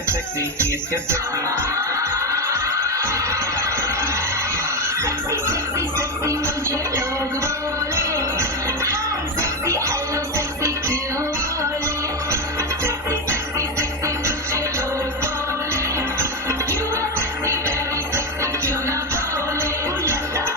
get sexy, please get sexy. Sexy, sexy, sexy मुझे लोग बोले हाय sexy, hello sexy क्यों बोले sexy, sexy, sexy मुझे लोग बोले you are sexy, very sexy क्यों ना बोले उल्लता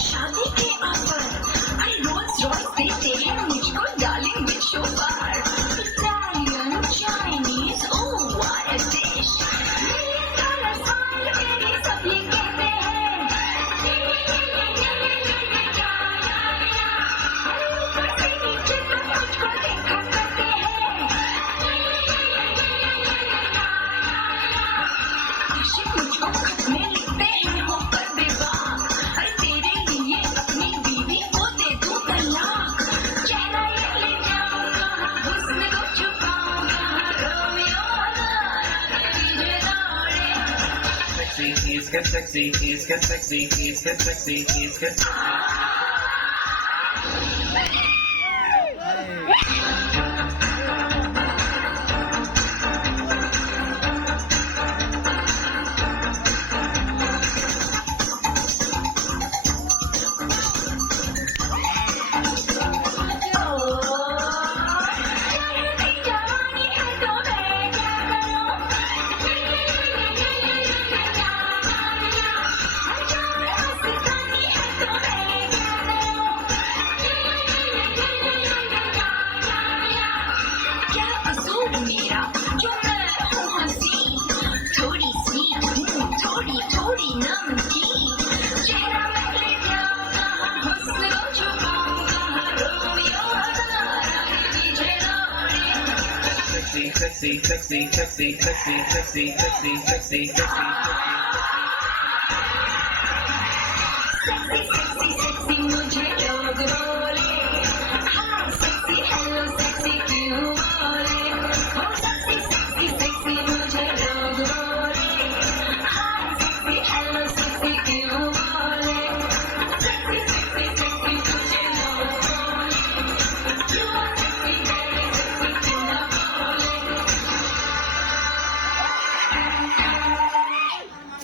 शादी के ऑफर आई रोल्स रॉयस देते हैं मुझको darling with chauffeur Italian Chinese oh what a dish million dollar smile मेरी सब ये कहते हैं ऊपर से नीचे तक मुझको देखा करते हैं आशिक मुझको खत में लिखते हैं होकर बेवा Please get sexy, please get sexy, please get sexy, please get मेरा जो मैं हूँ हंसी थोड़ी सी थोड़ी थोड़ी नमकीन चेहरा मैं ले जाऊँ कहाँ हुस्न को छुपाऊँ कहाँ रोमियो पीछे दौड़े sexy, sexy, sexy, sexy, sexy, sexy, sexy, sexy, sexy. Sexy, sexy, sexy मुझे लोग बोले